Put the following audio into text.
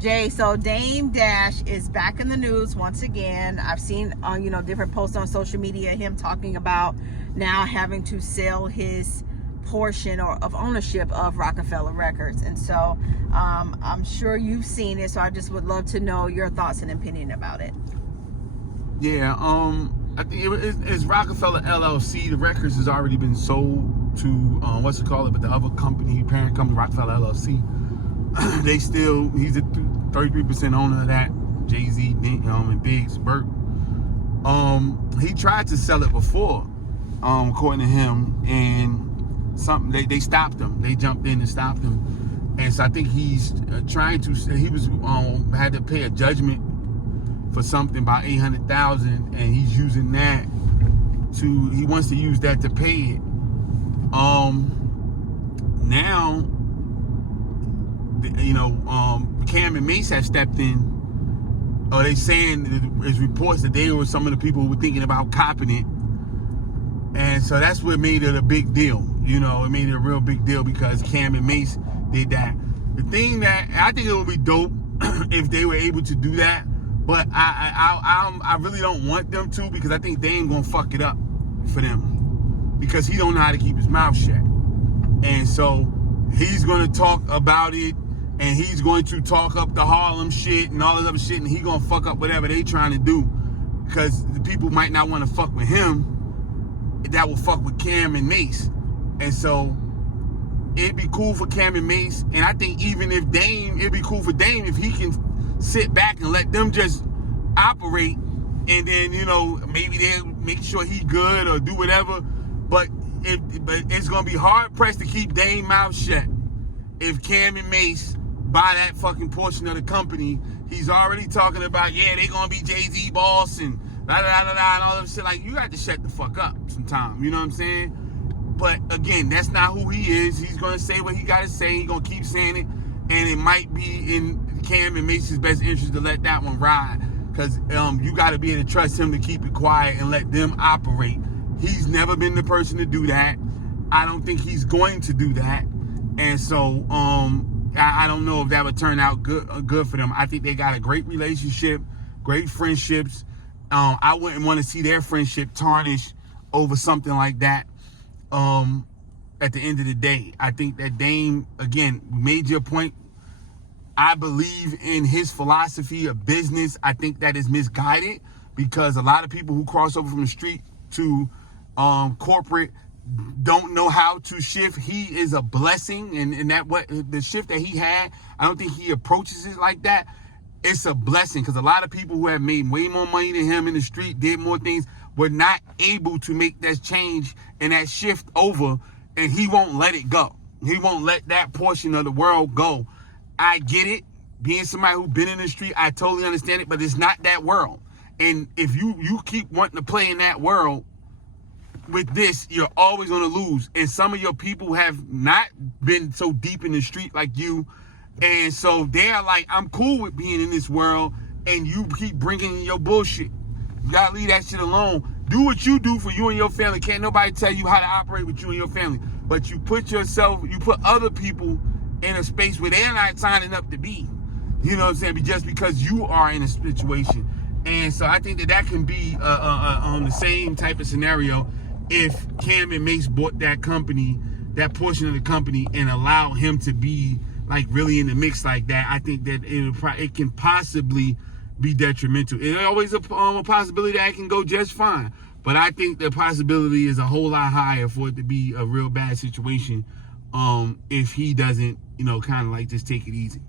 Jay, so Dame Dash is back in the news once again. I've seen different posts on social media him talking about now having to sell his portion or of ownership of Rockefeller Records, and so I'm sure you've seen it. So I just would love to know your thoughts and opinion about it. Yeah, I think it's Rockefeller LLC. The records has already been sold to but the other company, parent company, Rockefeller LLC. He's a 33% owner of that. Jay-Z, and Biggs, Burt. He tried to sell it before, according to him, and they stopped him. They jumped in and stopped him, and so I think he's trying to. He was had to pay a judgment for something about $800,000, and he's using that he wants to use that to pay it. Now, Cam and Mace have stepped in. They saying there's reports that they were some of the people who were thinking about copping it, and so that's what made it a big deal. It made it a real big deal because Cam and Mace did that. The thing that I think it would be dope if they were able to do that, but I really don't want them to, because I think Dame gonna fuck it up for them because he don't know how to keep his mouth shut, and so he's gonna talk about it. And he's going to talk up the Harlem shit and all this other shit, and he gonna fuck up whatever they trying to do, because the people might not want to fuck with him that will fuck with Cam and Mace. And so it'd be cool for Cam and Mace, and I think even if it'd be cool for Dame if he can sit back and let them just operate, and then maybe they'll make sure he good or do whatever. But it's gonna be hard pressed to keep Dame mouth shut if Cam and Mace buy that fucking portion of the company. He's already talking about, they gonna be Jay-Z boss and da da da da and all that shit. Like, you got to shut the fuck up sometime, you know what I'm saying? But again, that's not who he is. He's gonna say what he gotta say. He's gonna keep saying it, and it might be in Cam and Mace's best interest to let that one ride, because you got to be able to trust him to keep it quiet and let them operate. He's never been the person to do that. I don't think he's going to do that, and so I don't know if that would turn out good for them. I think they got a great relationship, great friendships. I wouldn't want to see their friendship tarnished over something like that. At the end of the day, I think that Dame, again, made your point. I believe in his philosophy of business. I think that is misguided, because a lot of people who cross over from the street to corporate don't know how to shift. He is a blessing, and that what the shift that he had, I don't think he approaches it like that. It's a blessing, because a lot of people who have made way more money than him in the street, did more things, were not able to make that change and that shift over, and he won't let it go. He won't let that portion of the world go. I get it. Being somebody who's been in the street, I totally understand it, but it's not that world. And if you keep wanting to play in that world, with this, you're always going to lose. And some of your people have not been so deep in the street like you. And so they're like, I'm cool with being in this world, and you keep bringing in your bullshit. You got to leave that shit alone. Do what you do for you and your family. Can't nobody tell you how to operate with you and your family. But you put other people in a space where they're not signing up to be. You know what I'm saying? Just because you are in a situation. And so I think that can be on the same type of scenario if Cam and Mace bought that company, that portion of the company, and allow him to be like really in the mix like that. I think that it can possibly be detrimental. It's always a possibility that it can go just fine, but I think the possibility is a whole lot higher for it to be a real bad situation if he doesn't, kind of like just take it easy.